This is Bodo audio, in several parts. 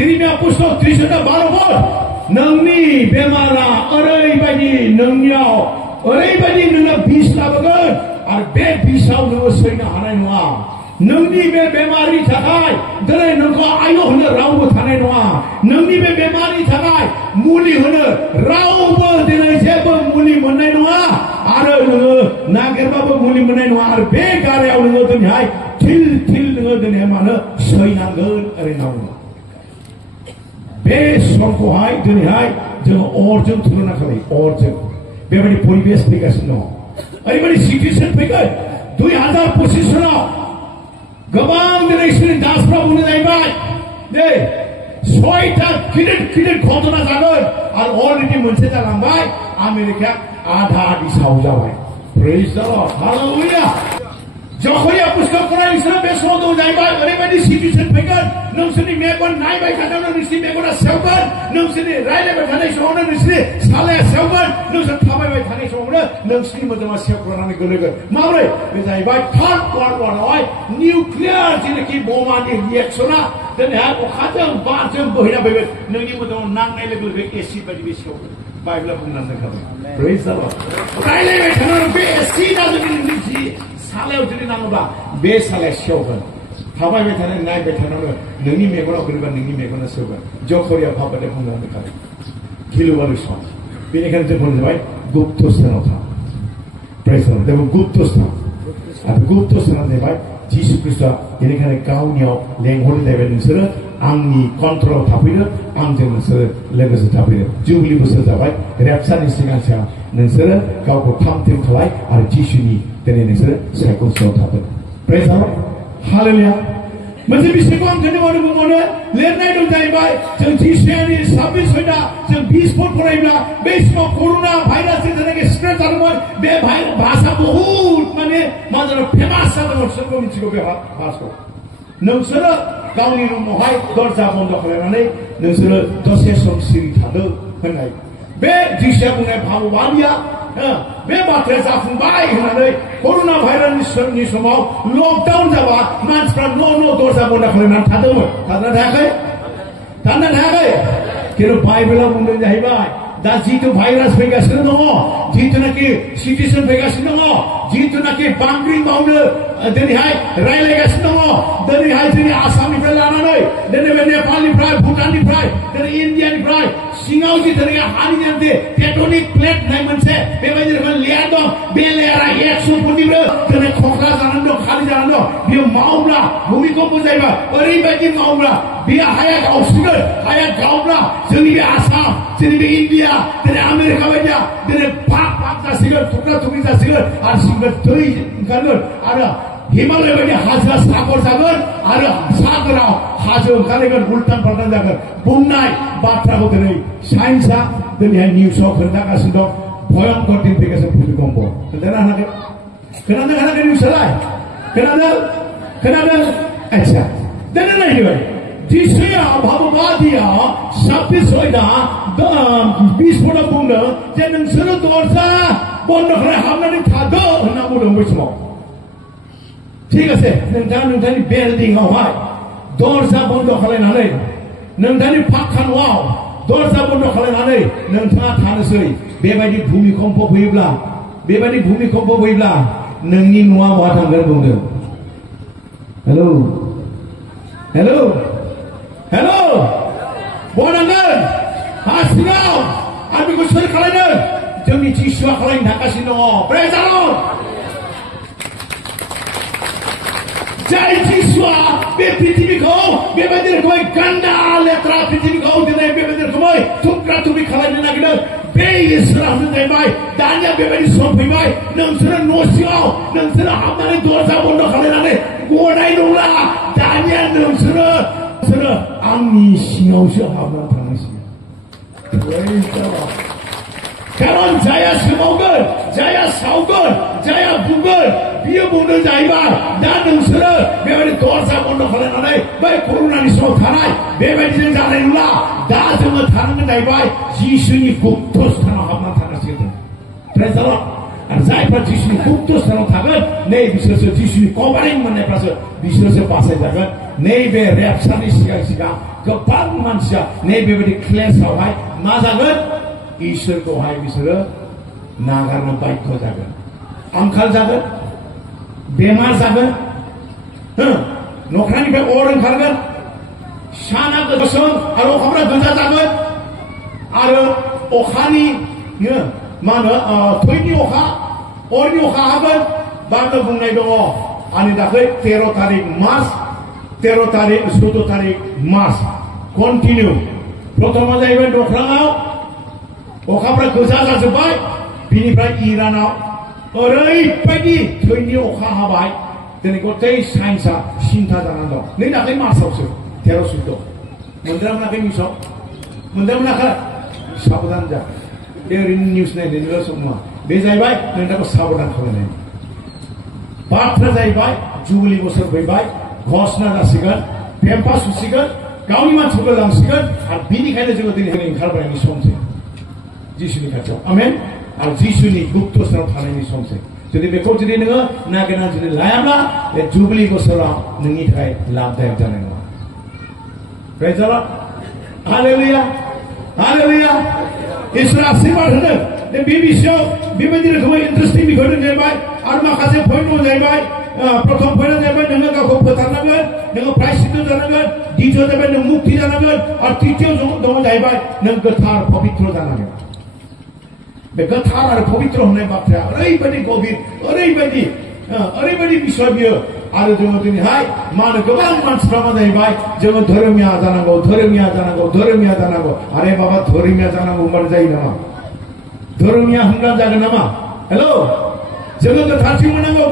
जेरेमिया पुस्तक 3:12 नोंनि बेमारा ओरैबायदि नोंनियाव ओरैबायदि नोंनो बिस लाबोगोन आरो बे बिसाव नोङो सैनो हानाय नङा नोंनि बे बेमारनि थाखाय दिनै नोंखौ आयु होनो रावबो थानाय नङा नोंनि बे बेमारनि थाखाय मुलि होनो रावबो दिनै जेबो मुलि मोननाय नङा आरो नोङो नागिरबाबो मुलि मोननाय नङा आरो बे गारायाव नोङो दिनैहाय थिल थिल नोङो दिनै मानो सैनांगोन ओरैनो बे समखौहाय दिनैहाय जोङो अरजों तुलना खालायो अरजों बेबायदि परिबेस फैगासिनो दङ ओरैबायदि सिचुएसन फैगोन 2025 सनाव गोबां दिनै इसोरनि दासफ्रा बुंनो जाहैबाय दे 6टा गिदिर गिदिर घटना जागोन आरो अलरेडि मोनसे जालांबाय आमेरिकाया आधा आधि सावजाबाय प्रेज द लर्ड हालेलुया जखरिया पुस्तक फराय बिसोरो बे समाव दं जाहैबाय ओरैबायदि सिचुएसन फैगोन नोंसोरनि मेगन नायबाय थानायावनो नोंसोरनि मेगना सेवगोन नोंसोरनि रायलायबाय थानाय समावनो नोंसोरनि सालाया सेवगोन नोंसोर थाबायबाय थानाय समावनो नोंसोरनि मोदोमा सेवख्लानानै गोलैगोन माबोरै बे जाहैबाय थार्ड वर्ल्ड वारावहाय निउक्लियार जेनाखि बमानि रिएक्सना दिनैहाय अखाजों बारजों बोहैना फैगोन नोंनि मोदोमाव नांनाय लोगो लोगो एसिड बायदि बे सेवगोन बाइबेला बुंनानै दोनखाबाय प्रेज द लर्ड रायलायबाय थानायावनो बे एसिडआ जुदि नोंनि जि सालायाव जुदि नाङोब्ला बे सालाया सेवगोन थाबायबाय थानाय नायबाय थानायावनो नोंनि मेगनाव गोलैबा नोंनि मेगना सेवगोन जखरिया भाबबाथाय बुंनानै दोनखाबाय गिलुबालु सम बेनिखायनो जों बुंनो जाबाय गुप्त स्थानाव था प्रेज द लर्ड बेबो गुप्त स्थान आरो गुप्त स्थाना जाहैबाय जिसु ख्रिस्टआ बेनिखायनो गावनियाव लेंहरनो जाहैबाय नोंसोरो आंनि कन्ट्रलाव थाफैनो आंजों नोंसोरो लोगोसे थाफैनो जुबलि बोसोर जाबाय रेपसारनि सिगां सिगां नोंसोरो गावखौ थाम थिम खालाय आरो जिसुनि दिनै नोंसोरो सायख'सायाव थागोन प्रेज द लर्ड हालेलुया मोनसे बिषयखौ आं खोन्थाबावनो बुंबावनो लिरनाय दं जाहैबाय जों जिसुनि 26 जों 20 फरायोब्ला बे समाव कर'ना भाइरासनि जेनाखि स्प्रेड जादोंमोन बे भाषा बहुद माने मा जादों फेमास जादोंमोन सोरबो मिथिगौ बे भाषाखौ नोंसोरो गावनि रुमावहाय दरजा बन्द खालामनानै नोंसोरो दसे सम सिरि थादो होननाय बे जिसुआ बुंनाय भाबबादिया बे बाथ्राया जाफुंबाय होननानै कर'ना भाइरासनि समाव लकडाउन जाबा मानसिफ्रा न' दरजा बन्द खालामनानै थादोंमोन थानो हायाखै खिन्थु बाइबेलाव बुंदों जाहैबाय दा जितु भाइरास फैगासिनो दङ जितुनाखि सिचुएसन फैगासिनो दङ जितुनाखि बांग्रिं मावनो दिनैहाय रायलायगासिनो दङ दिनैहाय जोंनि आसामनिफ्राय लानानै दिनै बे नेपालनिफ्राय भुटाननिफ्राय दिनै इन्डियानिफ्राय सिङाव जि दिनै हानि जे टेक्टनिक प्लेट होननाय मोनसे बेबायदि रोखोम लेयार दं बे लेयारा 100 फुटनिबो दिनै खख्ला जानानै दं खालि जानानै दं बेयो मावब्ला भूमिकम्प जायोबा ओरैबायदि मावब्ला बेयो हाया गावसिगोन हाया गावब्ला जोंनि बे आसाम जोंनि बे इन्डिया दिनै आमेरिका बायदिया दिनै फाक जासिगोन थुख्रा थुख्रि जासिगोन आरो सिंगोन दै ओंखारगोन आरो हिमालय बायदि हाजोआ सागर जागोन आरो सागोराव हाजो ओंखारगोन उल्टान फाल्टान जागोन बुंनाय बाथ्राखौ दिनै साइन्सआ दिनैहाय निउसाव खोन्थागासिनो दं भयंकर दिन फैगासिनो भूमिकम्प खोन्थानो हानाखै खोनादों हानाखै निउसालाय खोनादों आच्छा दिनै नायदो जिसुआ भाबबादिया 26 20 बुंदों जे नोंसोरो दरजा बन्द खालामनानै हाबनानै थादो होनना बुंदों बै समाव ঠিক আছে नोंथांनि बिल्डिंआवहाय दरजा बन्द खालामनानै नोंथांनि पाक्का न'आव दरजा बन्द खालामनानै नोंथाङा थानोसै बेबायदि भूमिकम्प फैयोब्ला नोंनि न'आ बहा थांगोन बुंदों हेलौ बहा थांगोन हा सिङाव आं बेखौ सोर खालामदों जोंनि जिसुआ खालामनो थांगासिनो दङ प्रेज द लर्ड जाय जिसुआ बे पृथ्वीखौ बेबायदि रोखोमै गान्दा लेथ्रा पृथ्वीखौ दिनै बेबायदि रोखोमै थुख्रा थुख्रि खालामनो नागिरदों बे इसोरा जाहैबाय दानिया बेबायदि सम फैबाय नोंसोरो न' सिङाव नोंसोरो हाबनानै दरजा बन्द खालामनानै गनाय नंला दानिया नोंसोरो आंनि सिङावसो हाबनानै थानांसिगोन खारन जाया सोमावगोन जाया सावगोन जाया बुंगोन बियो बुंदों जाहैबाय दा नोंसोरो बेबायदि दरजा बन्द खालामनानै बै कर'नानि समाव थानाय बेबायदिजों जानाय नंला दा जोङो थानांगोन जाहैबाय जिसुनि गुप्त स्थानाव हाबनानै थानांसिगोन प्रेज द लर्ड आरो जायफ्रा जिसुनि गुप्त स्थानाव थागोन नै बिसोरसो जिसुनि कभारिं मोननायफ्रासो बिसोरसो बासायजागोन नैबे रेपसारनि सिगां सिगां गोबां मानसिया नैबेबायदि क्लेसावहाय मा जागोन इसोरखौहाय बिसोरो नागारनो बाध्य जागोन आंखाल जागोन बेमार जागोन न'खरनिफ्राय अर ओंखारगोन साना गोसोम आरो अखाफ्रा गोजा जागोन आरो अखानि मा होनो थैनि अखा अरनि अखा हागोन बारनो बुंनाय दङ आंनि दाख्लै 13 तारिख मार्च 13 तारिख 14 तारिख मार्च कन्टिनिउ प्रथमा जाहैबाय दख्राङाव अखाफ्रा गोजा जाजोब्बाय बिनिफ्राय इरानाव ओरैबायदि थैनि अखा हाबाय दिनै गथै साइन्सआ सिन्था जानानै दं नै दाख्लै मार्चआवसो 13 14 मोनदोंना मोनाखै निउसाव मोनदोंना मोनाखै साबधान जा बे ओरैनो निउस नायनायनिल' नङा बे जाहैबाय नोंथांखौ साबधान खालामनाय बाथ्रा जाहैबाय जुबिलि बोसोर फैबाय घोषणा जासिगोन फेम्फा सुसिगोन गावनि मानसिफोरखौ लांसिगोन आरो बिनिखायनो जोङो दिनै ओंखारबोनायनि समसै जिसुनि खाथियाव आमेन आरो जिसुनि गुप्त स्थानाव थानायनि समसै जुदि बेखौ जुदि नोङो नागिरना जुदि लायाब्ला बे जुबिलि बोसोराव नोंनि थाखाय लाबदायक जानाय नङा praise the lord hallelujah hallelujah इसोर आशीर्बाद होदों बे बिषयाव बेबायदि रोखोमै इन्टारेस्टिं बिखय दं जाहैबाय आरो माखासे पइन्ट दं जाहैबाय प्रथम पइन्टआ जाहैबाय नोङो गावखौ फोथारनांगोन नोङो प्रायश्चित्त जानांगोन द्वितीय जाहैबाय नों मुक्ति जानांगोन आरो तृतीय दङ जाहैबाय नों गोथार पबित्र जानांगोन बे गोथार आरो पबित्र होननाय बाथ्राया ओरैबायदि गभीर ओरैबायदि बिषय बियो आरो जोङो दिनैहाय मा होनो गोबां मानसिफ्रा मा जाहैबाय जोङो धोरोमिया जानांगौ आरे बाबा धोरोमिया जानांगौ होनबानो जायो नामा धोरोमिया होनब्ला जागोन नामा हेलो जोङो गोथारथि मोननांगौ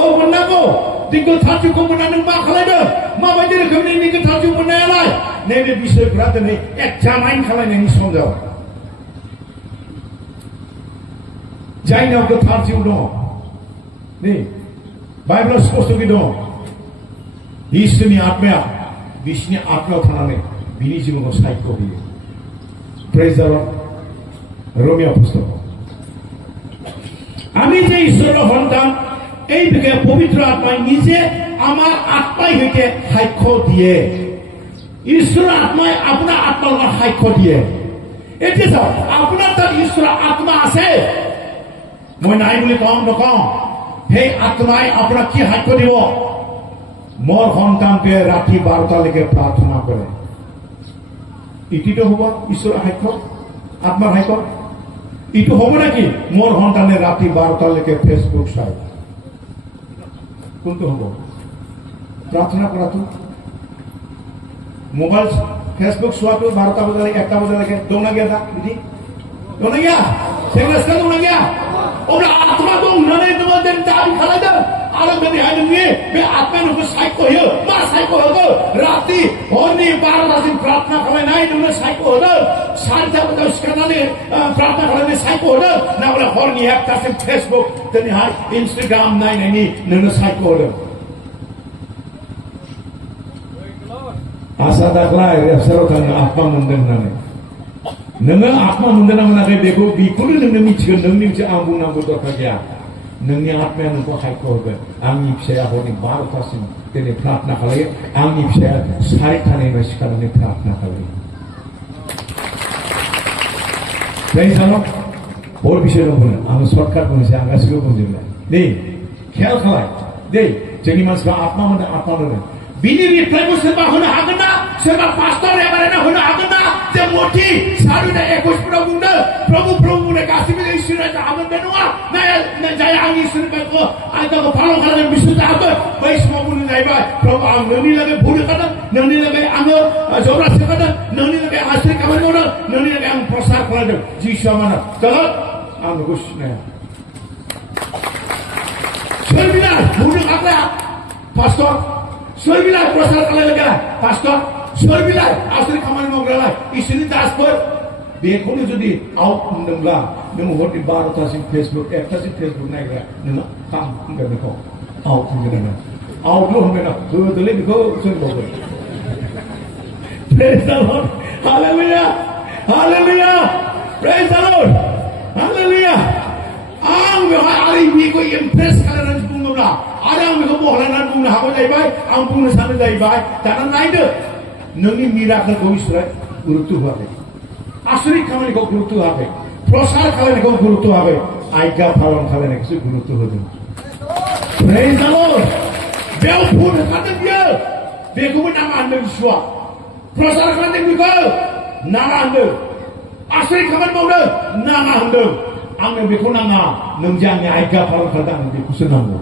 औ मोननांगौ दि गोथारथिखौ मोनना नों मा खालायदों माबायदि रोखोमनि नोंनि गोथारथि मोननायालाय नैबे बिषयफ्रा दिनै एक्जामाइन खालायनायनि सम जाबाय जायनाव गोथार जिउ दङ नै बाइबेलाव स्पष्टयै दङ इसोरनि आत्माया बिसिनि आत्मायाव थानानै बिनि जिउखौ सायख' होयो प्रेज द लर्ड रोमियो पुस्तक আমি যে ঈশ্বৰৰ সন্তান এই বিষয়ে পবিত্ৰ আত্মাই নিজে আমাৰ আত্মাই সৈতে সাক্ষ্য দিয়ে ঈশ্বৰৰ আত্মাই আপোনাৰ আত্মাৰ লগত সাক্ষ্য দিয়ে এতিয়া চাওক আপোনাৰ তাত ঈশ্বৰৰ আত্মা আছে মই নাই বুলি নকওঁ সেই আত্মাই আপোনাক কি সাক্ষ্য দিব মোৰ সন্তানটোৱে ৰাতি 12টালৈকে প্ৰাৰ্থনা কৰে ইটিটো হ'ব ঈশ্বৰৰ সাক্ষ্য আত্মাৰ সাক্ষ্য ইটো হ'ব নাকি মোৰ সন্তানে ৰাতি 12টালৈকে ফেচবুক চায় কোনটো হ'ব প্ৰাৰ্থনা কৰাটো মোবাইল ফেচবুক চোৱাটো 12টা বজালৈকে 1টা বজালৈকে দংনা গিয়া दा बिदि दंना गैया सेंग्रा सिख्ला दंना गैया अब्ला आत्मा दं होननानै नोङो दाबि खालामदों आरो दिनैहाय नोंनि बे आत्माया नोंखौ सायख' होयो मा सायख' होगोन राति हरनि 12टासिम प्रार्थना खालामनाय नोंनो सायख' होदों 4टा बाजियाव सिखारनानै प्रार्थना खालामनाय सायख' होदों नाब्ला हरनि 1टासिम फेसबुक दिनैहाय इन्स्टाग्राम नायनायनि नोंनो सायख' होदों आसा दाख्लाय रेपसाराव थांनो आत्मा मोनदों होननानै नोङो आत्मा मोनदों ना मोनाखै बेखौनो नोंनो मिथिगोन नोंनि मोनसे आं बुंनांगौ दरकार गैया नोंनि आत्माया नोंखौ सायख' होगोन आंनि फिसाया हरनि 12टासिम दिनै प्रार्थना खालायो आंनि फिसाया 4टानिफ्राय सिखारनानै प्रार्थना खालायो प्रेज द लर्ड बहुत बिषय दं बुंनो आं सर्टकाट बुंनोसै आं गासिबो बुंजोबनाय दे खेयाल खालाय दे जोंनि मानसिफ्रा आत्मा मोनो बिनि रिप्लाइखौ सोरबा होनो हागोन ना सोरबा पास्टर एबारेना होनो हागोन ना जे मथि 21 फोराव बुंदों प्रभु बुंनाय गासिबो इसोरा जागोन बे नङा ना जाय आंनि इसोरखौ आयदाखौ फालो खालामगोन बिसोर जागोन बै समाव बुंनो जाहैबाय प्रभु आं नोंनि लागै भुल होखादों नोंनि लागै आङो जरा सोखादों नोंनि लागै आश्रय खामानि मावदों नोंनि लागै आं प्रसार खालामदों जिसुआ माना चलो आं नोंखौ सिनाया सोर बिना बुंनो हाग्रा पास्टर सोर बिलाय प्रसार खालामग्रा पास्टर सोर बिलाय आश्रय खामानि मावग्रालाय इसोरनि दासफोर बेखौनो जुदि आउट मोनदोंब्ला नों हरनि 12टासिम फेसबुक 1टासिम फेसबुक नायग्रा नोङो काम होनगोन बेखौ आउट होनगोन नोङो आउटल' होनबाय ना होदोलै बेखौ सोरबावगोन praise the lord hallelujah hallelujah praise the lord hallelujah आं बेवहाय आरो बेखौ इमप्रेस खालामनानै बुङोब्ला आरो आं बेखौ बहलायनानै बुंनो हागौ जाहैबाय आं बुंनो सानो जाहैबाय दाना नायदो नोंनि मिराखलखौ इसोरा गुरुत्व होआखै आसरित खामानिखौ गुरुत्व होआखै प्रसार खालामनायखौ गुरुत्व होआखै आज्ञा पालन खालामनायखौसो गुरुत्व होदों प्रेज द लर्ड बेयाव भुल होखादों बियो बेखौबो नाङा होनदों जिसुआ प्रसार खालामदों बेखौ नाङा होनदों आसरित खामानि मावदों नाङा होनदों आंनो बेखौ नाङा नों जे आंनि आज्ञा पालन खालामदों आंनो बेखौसो नांगौ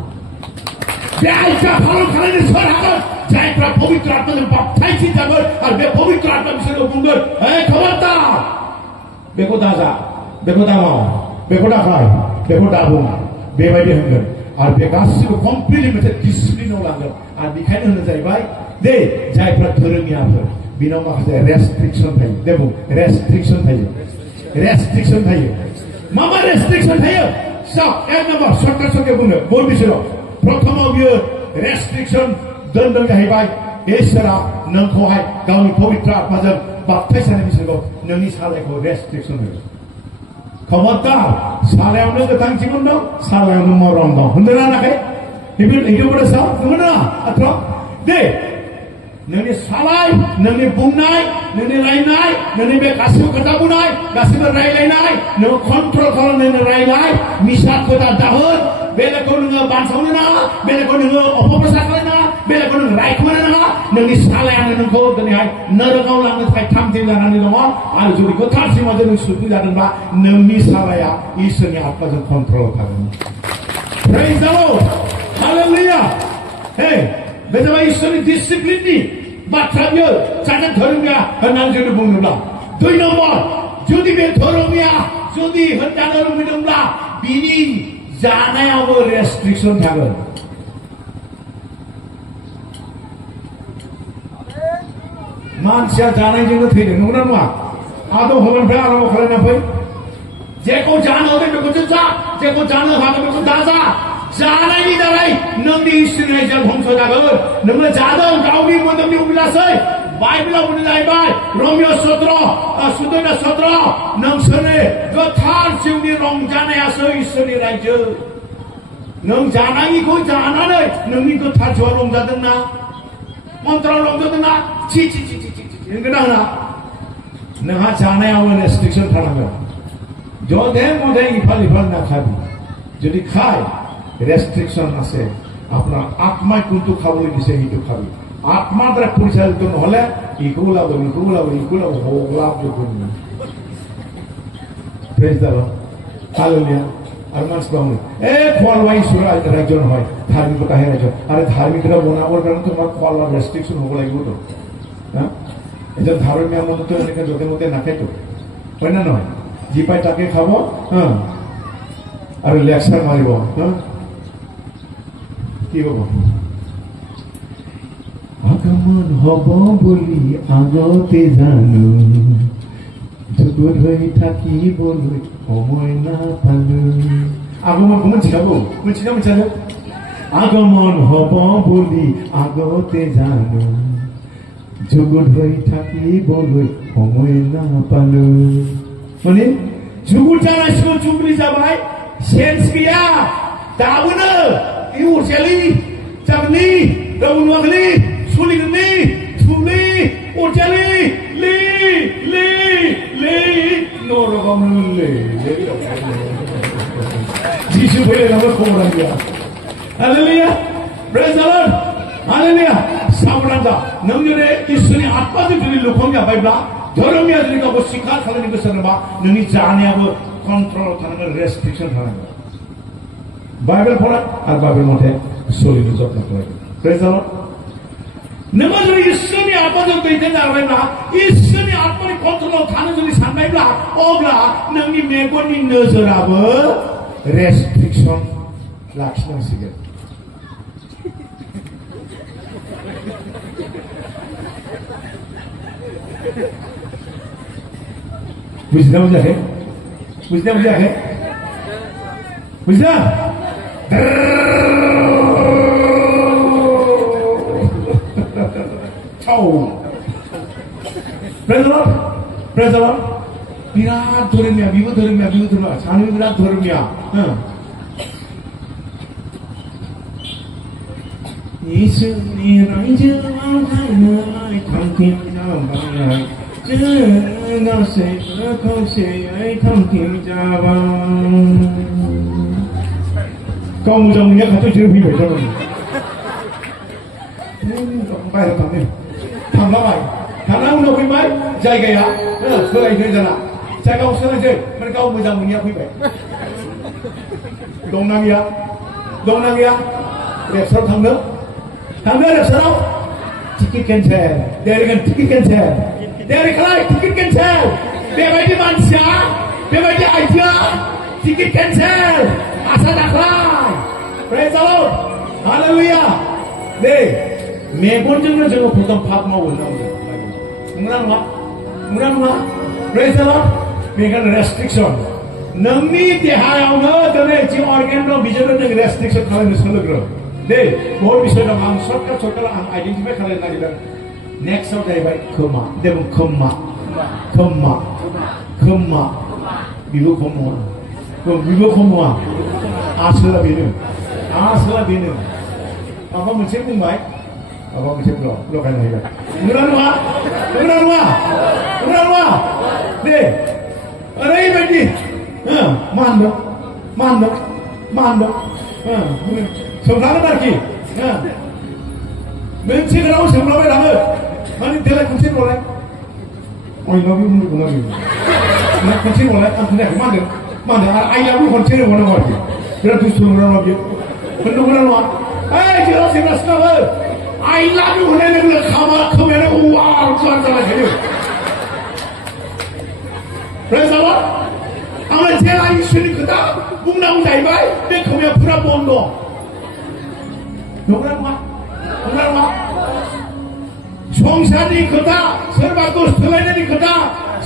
बे आज्ञा पालन खालामनो सोर हागोन जायफ्रा पवित्र आत्माजों बाप्ताइज जागोन आरो बे पवित्र आत्मा बिसोरखौ बुंगोन हे खबरदार बेखौ दाजा बेखौ दामाव बेखौ दाखाय बेखौ दाबुं बेबायदि होनगोन आरो बे गासिबो कमप्लिटलि मोनसे डिसिप्लिनाव लांगोन आरो बेखायनो होनो जाहैबाय दे जायफ्रा धोरोमियाफोर बिनाव माखासे रेस्ट्रिक्सन थायो दे बुं रेस्ट्रिक्सन थायो मा मा रेस्ट्रिक्सन थायो एक नम्बर सत्य बुंनो बोर बिसोराव प्रथमाव बियो रेस्ट्रिक्सन दोनदों जाहैबाय इसोरा नोंखौहाय गावनि पवित्र आत्माजों बाप्ताइज जानाय बिसोरखौ नोंनि सालायखौ रेस्ट्रिक्सन होयो खबरदार सालायावनो गोथां जिबन दं सालायावनो मरम दं होनदों ना नाखै हिब्रुफोरा साव नंगौना आत्र दे नोंनि सालाय नोंनि बुंनाय नोंनि रायनाय नोंनि बे गासिबो खोथा बुंनाय गासिबो रायलायनाय नों कन्ट्रल खालामनो रायलाय मिसा खोथा दाहोन बेलेगखौ नोङो बानसावनो नाङा बेलेगखौ नोङो अपप्रसार खालामनो नाङा बेलेगखौ नों रायखोमानो नाङा नोंनि सालायानो नोंखौ दिनैहाय नरकाव लांनो थाखाय थामथिम जानानै दङ आरो जुदि गोथार सिमाजों नों सुखु जादोंबा नोंनि सालाया इसोरनि आत्माजों कन्ट्रल खालामो प्रेज द लर्ड हालेलुया हे बे जाबाय इसोरनि डिसिप्लिननि बाथ्रा बियो सासे धोरोमिया होननानै जुदि बुङोब्ला 2 नम्बर जुदि बे धोरोमिया जुदि होनजानो लुबैदोंब्ला बिनि जानायावबो रेस्ट्रिक्सन थागोन मानसिया जानायजोंनो थैदों नंगौना नङा आदम हौवानिफ्राय आराम्भ खालामना फै जेखौ जानो होदों बेखौसो जा जेखौ जानो हादों बेखौ दाजा जानायनि दारै नोंनि इसोरनि रायजोआ ध्वंस जागोन नोङो जादों गावनि मोदोमनि उबिलासै बाइबेलाव बुंनाय जाहैबाय रमिय 17 नोंसोरनि गोथार जिउनि रंजानायासो इसोरनि रायजो नों जानायखौ जानानै नोंनि गोथार जिउआ रंजादोंना मन्त्रआव रंजादोंना छि होनगोन आंना नोंहा जानायाव रेस्ट्रिक्सन थानांगोन যধে মধে ইফাল না খাবি যদি খায় রেস্ট্রিকশন আছে আপনার আত্মায় কিন্তু খাবই দিছে সেইটো খাবি আত্মার দ্বারা পরিচালিত নহলে ইকো লাভ লাভ করবি না প্রেজ দ্য লর্ড হালেলুয়া আর মানুষ বামুন ফলবাই সুরা একজন হয় ধার্মিকতা হে একজন আরে ধার্মিকতা বনাবার কারণে তোমার ফলবার রেস্ট্রিকশন হব লাগিব তো হ্যাঁ এজন ধার্মিক মতো তো এনেকে যতে মতে নাখায় তো হয় না নয় যি পাই তাকে খাব হ্যাঁ আর লেকচার মারিব হ্যাঁ কি হব আগমন হব বলি আগতে জানো যুগত হৈ থাকিবলৈ সময় নাপালো আগমন মিছিলাব আগমন হব বলি আগতে জানো যুগত হৈ থাকিবলৈ সময় নাপালো माने जुगुर जानायसिम जुबलि जाबाय सेन्स गैया दाबोनो इ अरजालि जागोननि गाबोन नुवाखैलै सोलिगोननि थुलि अरजालि लै नरकावनो लै जिसु फैलायनाबो खबरा गैया hallelujah praise the lord hallelujah साबधान जा नों जुदि इसोरनि आत्माजों जुदि लुफाव जाबायब्ला धोरोमिया जुदि गावखौ सिखार खालामनो गोसो जादोंबा नोंनि जानायाबो कन्ट्रल थानांगोन रेस्ट्रिक्सन थानांगोन बाइबेल फराय आरो बाइबेल मथे सोलिनो जत्न खालामगोन प्रेज द लर्ड नोङो जुदि इसोरनि आत्माजों दैदेनजाबायब्ला इसोरनि आत्मानि कन्ट्रलाव थानो जुदि सानबायब्ला अब्ला नोंनि मेगननि नोजोराबो रेस्ट्रिक्सन लाखिनांसिगोन बुझना बुझाखै बुझना बिराद धोरोमिया बिबो धोरोमिया सानैबो बिराद धोरोमिया इसोरनि रायजोआव थांनोलाय थांफिनजाबाय जों गासैबो खौसेयै थांफिनजाबाय गाव मोजां मोननाया खाथियाव जिरायफैबाय थारमाने बाहेरायाव थांलाबाय थांना उनाव फैबाय जायगाया सोलायनो जाला जायगायाव सोलायसै ओमफ्राय गाव मोजां मोननाया फैबाय दंना गैया रेपसाराव थांनो रेपसाराव टिकेट केन्सेल देरिगोन टिकेट केन्सेल देरिखालाय टिकेट केन्सेल बेबायदि मानसिया बेबायदि आइजोआ टिकेट केन्सेल आसा दाख्लाय प्रेज द लर्ड हालेलुया दे मेगनजोंनो जोङो प्रथम पाप मावो नंगौना नङा प्रेज द लर्ड बेनिखायनो रेस्ट्रिक्सन नोंनि देहायावनो दिनै जि अर्गेन दं बिजोंनो जों रेस्ट्रिक्सन खालामनो सोलोंग्रो दे बहुत बिसय दं आं सर्टकाट आं आइडेन्टिफाइ खालामनो नागिरदों नेक्स्टआव जाहैबाय खोमा दे बुं खोमा बिबो खम नङा आसोला बेनो माबा मोनसे बुंबाय माबा मोनसे लगायनो हायबाय नंगौना नङा दे ओरैबायदि मा होनदों सोंफ्लागोन आरोखि मोनसे खोथाखौ सोंफ्लाबाय थाङो माने देलाय खनसे नलाय अयनावबो खनसे नलाय आं खोनायाखै मा होनदों आरो आइयाबो खनसे रोंबावनांगौ आरोखि बिराद दुस्थु नंगौना बियो होनदोंमोन नङा जेराव सेंग्रा सिख्लाबो I love you होननाय लोगो लोगो खोमायानो गुवार जालायखायो प्रेज द लर्ड आङो जेला इसोरनि खोथा बुंनांगौ जाहैबाय बे खोमाया फुरा बन्द नंगौना नङा संसारनि खोथा सोरबा गोसथोलायनायनि खोथा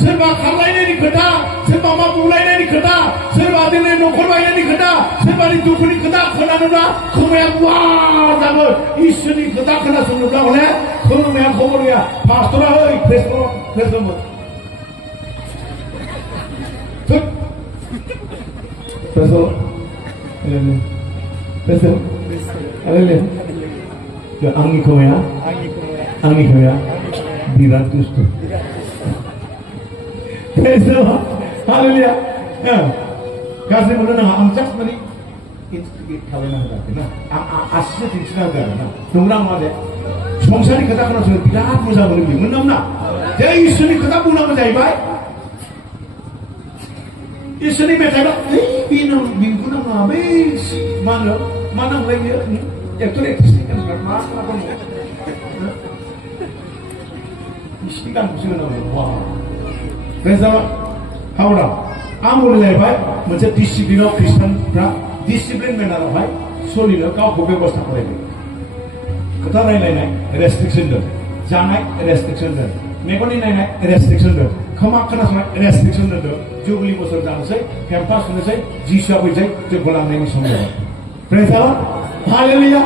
सोरबा खारलायनायनि खोथा सोरबा मा बुलायनायनि खोथा सोरबा दिनै न'खर बायनायनि खोथा सोरबानि दुखुनि खोथा खोनानोब्ला खोमाया गुवार जागोन इसोरनि खोथा खोनासंनोब्ला हले खोमाया खबर गैया पास्टरा ओइ प्रेसमोन आंनि खोमाया बिराद दुस्थु हालेलुया गाज्रि मोननो नाङा आं जास्ट माने इन्टिग्रेट खालामना होगाखै ना आं आसिजों दिन्थिना होदों आरो ना नंगौना नङा जे संसारनि खोथा खोनासंनो बिराद मोजां मोनो बियो मोनदों ना जे इसोरनि खोथा बुंनांगौ जाहैबाय इसोरनि मेथाइबा बिखौ नाङा बै मा नांलाय बियो एक्टर एक्ट्रेसनि मा दङ बिसिनि गानखौसो होनांगौ वा हावड़ा आं बुंनो जाहैबाय मोनसे डिसिप्लिनाव ख्रिस्टानफ्रा डिसिप्लिन मेनारावहाय सोलिनो गावखौ बेबस्था खालामो खोथा रायलायनाय रेस्ट्रिक्सन दं जानाय रेस्ट्रिक्सन दं मेगननि नायनाय रेस्ट्रिक्सन दं खोमा खोनासंनाय रेस्ट्रिक्सन दं जुबलि बोसोर जानोसै केम्पास होनोसै जिसुआ फैसै जोंखौ लांनायनि सम जाबाय प्रेज द लर्ड हालेलुया